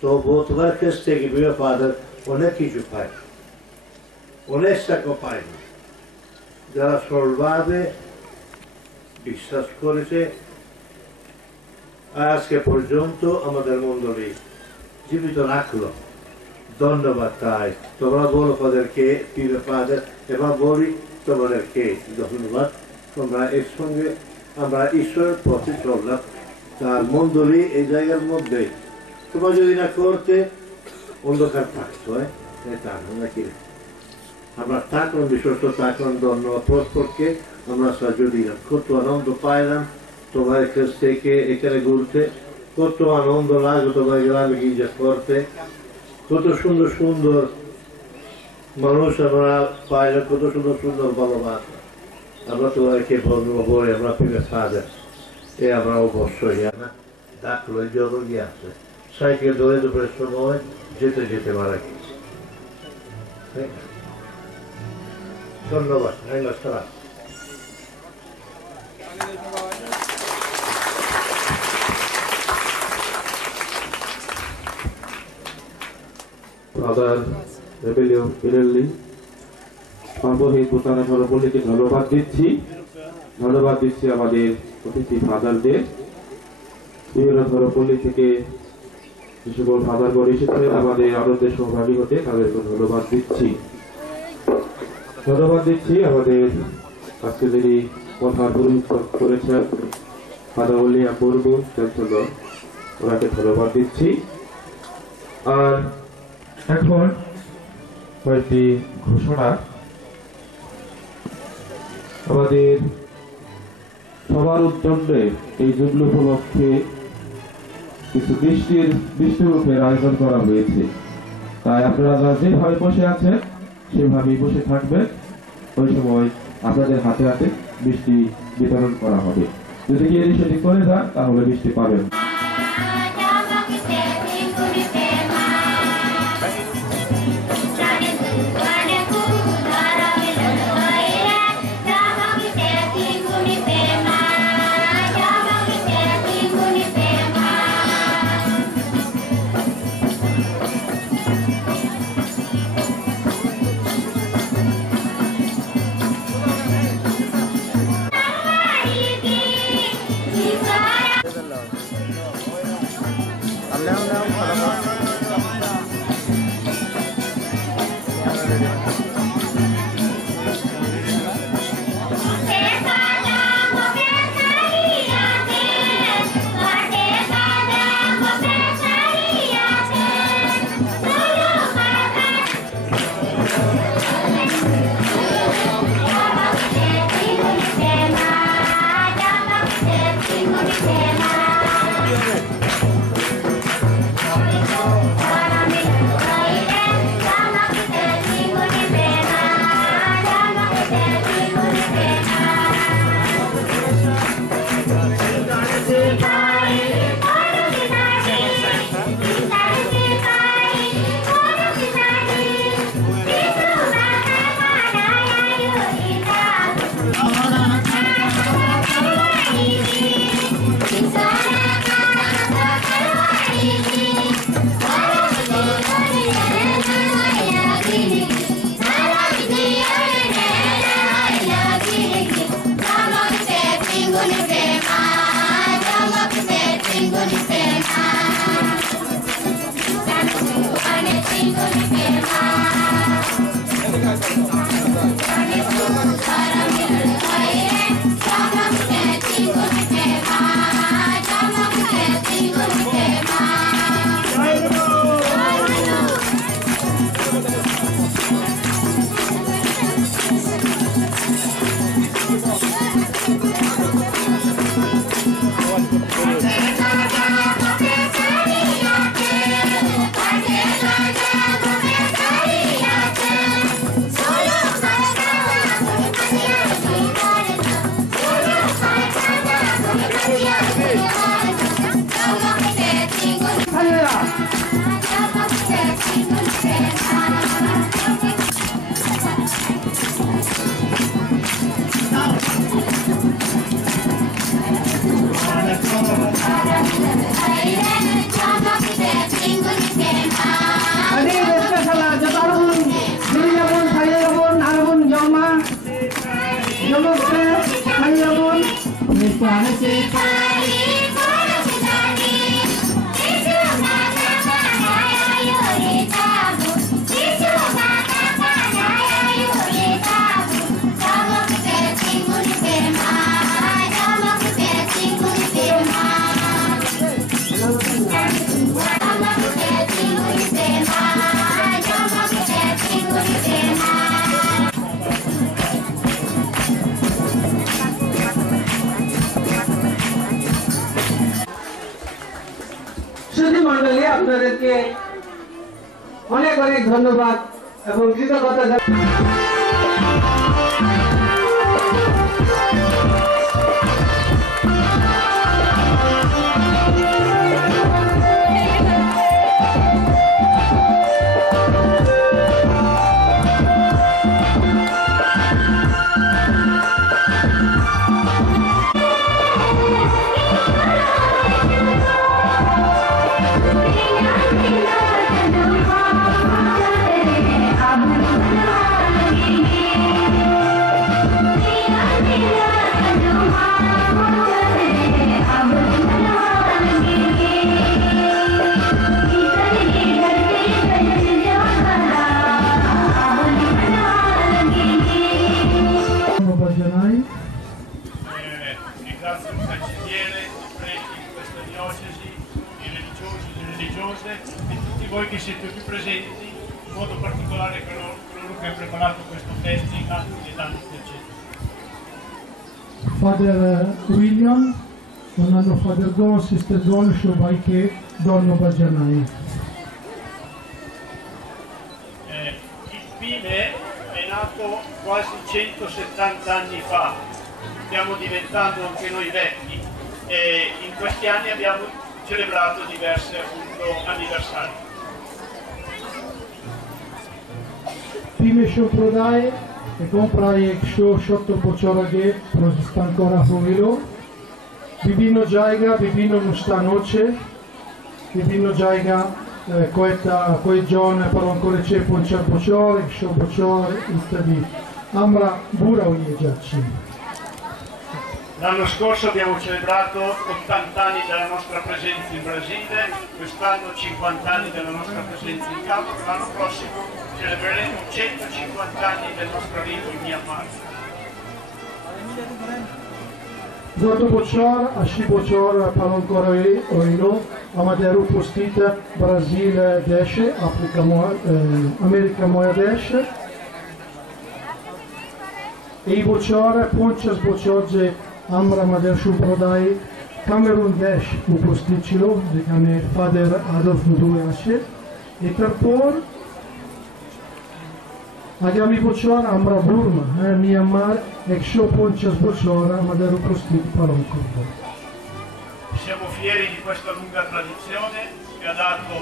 তো তোমার কাছ থেকে প্রিয় ফাদার অনেক কিছু পায়, অনেক টাকা পায় না। যারা সরলভাবে বিশ্বাস করেছে আজকে পর্যন্ত আমাদের মন্ডলী জীবিত রাখলো, ধন্যবাদ। তাই তোমরা বলো ফাদারকে, প্রিয় ফাদার, এবার বলি তোমাদেরকে ধন্যবাদ। তোমরা এর সঙ্গে আমরা ঈশ্বরের পথে চললাম। তার মন্ডলী এই জায়গার মধ্যে তোমরা যদি না করতে অন্ধকার থাকতো, এটা নাকি আমরা থাকলাম, বিশ্বস্ত থাকলাম, ধন্যবাদ পরস্পরকে আমরা সাহায্য দিলাম। কত আনন্দ পাইলাম তোমার কাছ থেকে এখানে ঘুরতে, কত আনন্দ লাগলো তোমার গ্রামে গির্জা করতে, কত সুন্দর সুন্দর মানুষ আমরা পাইলাম, কত সুন্দর সুন্দর ভালোবাসা। আমরা তোমাকে ধন্যবাদ বলি, আমরা প্রিয় ফাদার এ আমরা অবশ্যই না ডাকলো, জরুরি আছে। সাইকেল ধরে দুপুরের সময় যেতে যেতে মারা গেছে। ধন্যবাদ। ফাদার রেবেলিও পিরেল্লি সর্বহিত ভূটানে সর্বপল্লীকে ধন্যবাদ দিচ্ছি আমাদের অতিথি ফাদারদের। বিভিন্ন ধর্মপল্লী থেকে যে সকল ফাদারগণ এসেছে আমাদের আনন্দের সহভাগী হতে তাদেরকে ধন্যবাদ দিচ্ছি আমাদের আজকে যিনি কথার পুরোহিত করেছেন ফাদার উইলিয়াম মুরমু চ্যান্সেলর, ওনাকে ধন্যবাদ দিচ্ছি। আর এখন কয়েকটি ঘোষণা। আমাদের সবার উদ্যমে এই যুগল উপলক্ষে কিছু বৃষ্টিরূপের আয়োজন করা হয়েছে। তাই আপনারা যেভাবে বসে আছেন সেভাবেই বসে থাকবেন। ওই সময় আপনাদের হাতে হাতে বৃষ্টি বিতরণ করা হবে। যদি কি এই সেটি করে যান তাহলে বৃষ্টি পাবেন। Oh সুধী মণ্ডলী আপনাদেরকে অনেক অনেক ধন্যবাদ এবং কৃতজ্ঞতা Ringrazio il cancelliere, i preti di questa diocesi, i religiosi, le religiose e tutti voi che siete qui presenti, in modo particolare coloro che hanno preparato questo festival e danno piacere. Father William, onorando Father Gon, Sister Gon, Shobaike, Donno Bajanai. Il PIME è nato quasi 170 anni fa. Stiamo diventando anche noi vecchi e in questi anni abbiamo celebrato diversi anniversari. Pime Shoprodai, e comprai Sho Shotto Pochorage, Prostankora Fovilo, Bibino Jaiga, Bibino Mustanoce, Bibino Jaiga, Koeta, Koejon, Paronkore Ce, Ponchar Pochor, Sho Pochor, Istadi, Amra Bura Uyejaci. L'anno scorso abbiamo celebrato 80 anni della nostra presenza in Brasile, quest'anno 50 anni della nostra presenza in Capo, l'anno prossimo celebreremo 150 anni del nostro arrivo in Myanmar. Zoto Bochor, Ashi Bochor, Palonkore Oino, Amaderu Postita, Brasile Desce, America Moja Desce, e i Bochor, Ponchas Bochorge, Amra Mader Shuprodai, Camerun Desh, Uposticilo, de Cane Father Adolf Nduashe, e Tarpor, Agami Bochor, Amra Burma, Myanmar, Exo Ponchas Bochor, Mader Upostic Paloncorpo. Siamo fieri di questa lunga tradizione che ha dato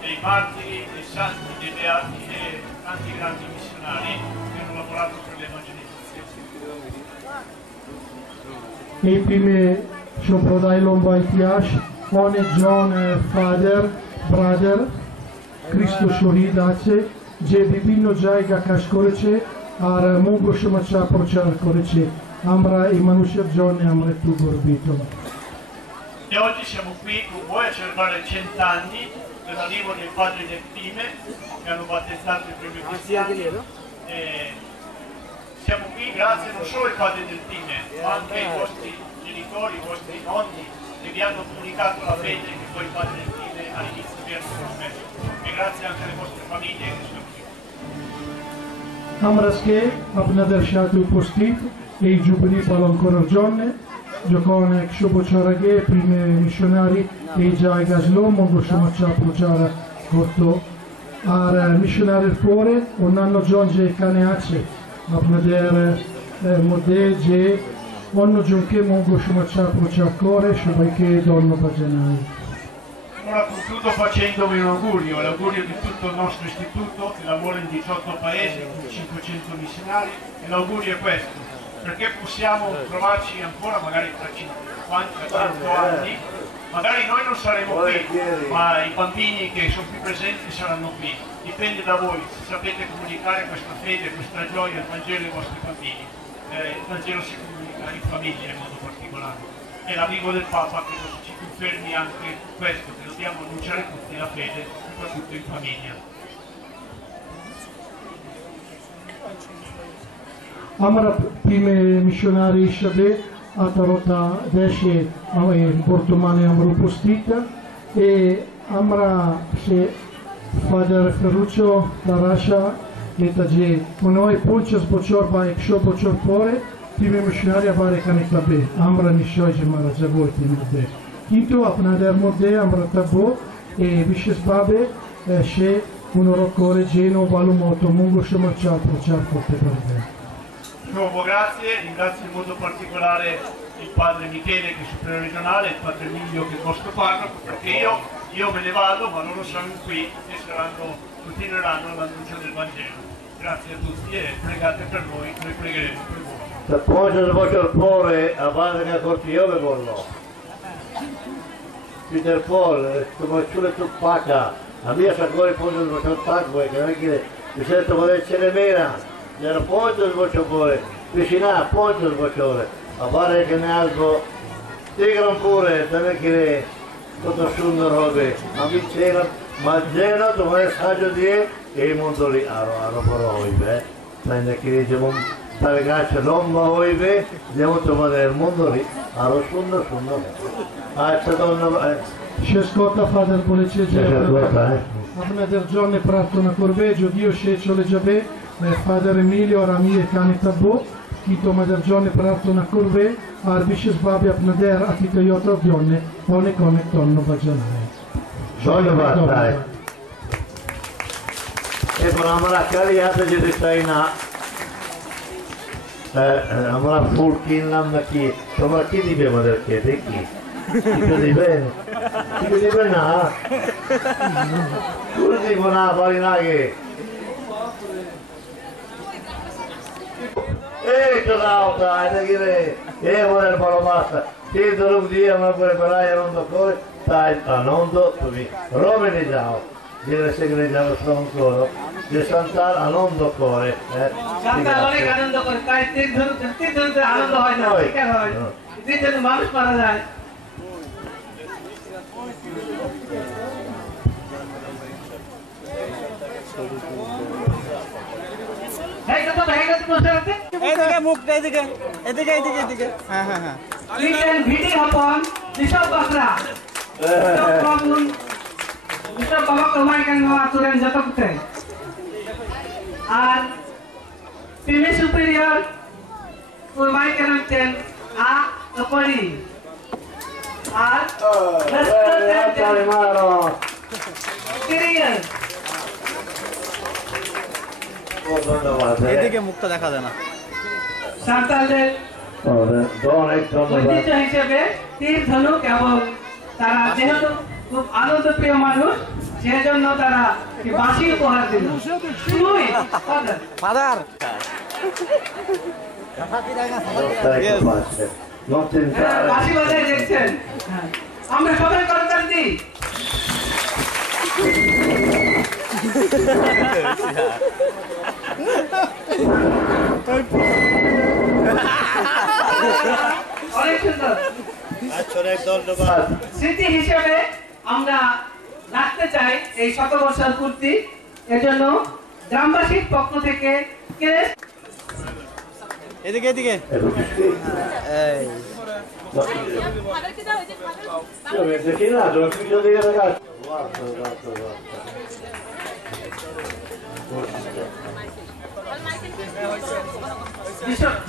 dei martiri, dei santi, dei beati e tanti grandi missionari che hanno lavorato per l'evangelizzazione. E prime Shoprodai Lombai Tiash, One John Father, Brother, Cristo Shori Dace, Je Bibino Jaiga Kashkorece, Ar Mungo Shumacha Prochar Korece, Amra Imanusher John e Amra Tu Gorbito. E oggi siamo qui con voi a celebrare 100 anni dell'arrivo dei padri del Pime che hanno battezzato i primi cristiani. Siamo qui grazie non solo ai padri del Pime, ma anche ai vostri genitori, ai vostri nonni che vi hanno comunicato la fede che poi i padri del Pime all'inizio vi hanno trasmesso. E grazie anche alle vostre famiglie che sono qui. Amraske, Abnader Shatu Postit, e i Giubili Palonkor Jonne, Giocone Kshobochorage, prime missionari, e i Jaigaslo, Mongo Shomacha Prochara Corto, Ar missionari fuori, un anno Gionge Caneace. Abnader Modeje, Onno Gionche Mongo Shumacha Prochakore, Shobaike Donno Bajanai. Ora concludo facendovi un augurio, l'augurio di tutto il nostro istituto che lavora in 18 paesi con 500 missionari, e l'augurio è questo, perché possiamo trovarci ancora magari tra 50-100 anni, magari noi non saremo qui, ma i bambini che sono qui presenti saranno qui. Dipende da voi, se sapete comunicare questa fede, questa gioia, il Vangelo ai vostri bambini. Il Vangelo si comunica in famiglia in modo particolare. E l'arrivo del Papa credo ci confermi anche questo, che dobbiamo annunciare tutti la fede, soprattutto in famiglia. Amara prime missionari Shabe, Atarota Deshe, Portomane Amru Postita, e আমরা সে ফাদার ফেরুচো লারাশা এটা যে মনে হয় 50 বছর বা 100 বছর পরে টিভি মিশনারি আবার এখানে থাকবে, আমরা নিশ্চয় যে মারা যাবো এটির মধ্যে, কিন্তু আপনাদের মধ্যে আমরা থাকবো e বিশেষভাবে সে অনুরোধ করে যেন ভালো মতো মঙ্গল সমাচার প্রচার করতে পারবে। Nuovo grazie, ringrazio in modo particolare il padre Michele che è superiore regionale, il padre Emilio che è il vostro parroco, perché io me ne vado ma loro saranno qui e continueranno l'annuncio del Vangelo. Grazie a tutti e pregate per noi pregheremo per voi. Să poți bocior pore, avană ca cortiove vorlo. Peter Paul, tu mă ciule tu paca, a mia să coi poți bocior pac voi, că nu chile, mi se to vole cele mera, dar poți bocior pore, vicina poți bociore, avană că ne algo, tigran pure, da ne chile, tutto sunno robe, a mi cena, ma geno tu mă scaggio die e il mondo lì aro poroi, ne chile diciamo ragazzi non ma voi andiamo a trovare il mondo lì allo sunno শেষ কথা ফাদার বলেছে যে আপনাদের জন্য প্রার্থনা করবে, যদিও সে চলে যাবে ফাদার এমিলিও আর আমি এখানে থাকবো, কিন্তু আমাদের জন্য প্রার্থনা করবে আর বিশেষভাবে আপনাদের আতিথেয়তার জন্য অনেক অনেক ধন্যবাদ জানাই। ধন্যবাদ। এবার আমরা কালি হাতে যেতে চাই না, আমরা ফুল কিনলাম নাকি, তোমরা কি দিবে আমাদেরকে দেখি, কিছু দিবে না, ফুল দিব না বাড়ি না আগে, এই তো দাও তাই নাকি রে, এ আমাদের বড় মাস্টার সেই ধরুক দিয়ে আমরা করে বেড়াই আনন্দ করে, তাই আনন্দ তুমি রোমে যাও, যেখানে সেখানে যাবো শ্রম করো, যে সন্তান আনন্দ করে, অনেক আনন্দ করে, তাই তীর্থ আনন্দ হয় না, হয় মানুষ মারা যায়। এদিকে মুখটা এদিকে এদিকে এদিকে এদিকে হ্যাঁ হ্যাঁ হ্যাঁ ভিডি হপন বিশপ বাকরা বিশপ বাবা কমাই কেন আতুরেন যতকতে আর পিমি সুপিরিয়র কমাই কেন তেন আ তপরি আর কিরিয়ার এদিকে মুখটা দেখা যায় না। সান্তালদের ঐতিহ্য হিসেবে তীর ধনুক এবং তারা যেহেতু খুব আনন্দপ্রিয় মানুষ সেজন্য তারা বাঁশি উপহার দিল। ফাদার বাঁশি বাজায় দেখছেন, আমরা সবাই করতাম দিই। অনেক সুন্দর স্মৃতি হিসেবে আমরা রাখতে চাই এই শতবর্ষের পূর্তি, এজন্য গ্রামবাসীর পক্ষ থেকে এদিকে এদিকে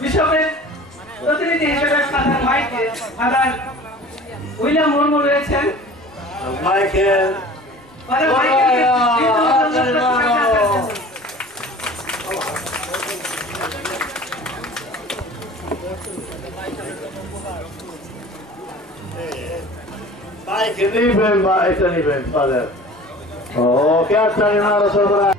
বিশপের প্রতিনিধি হিসেবে ফাদার উইলিয়াম মুর্মু রয়েছেন। Michael Vai che liberi, ma è liberi, padre. Oh, che altro animale sopra?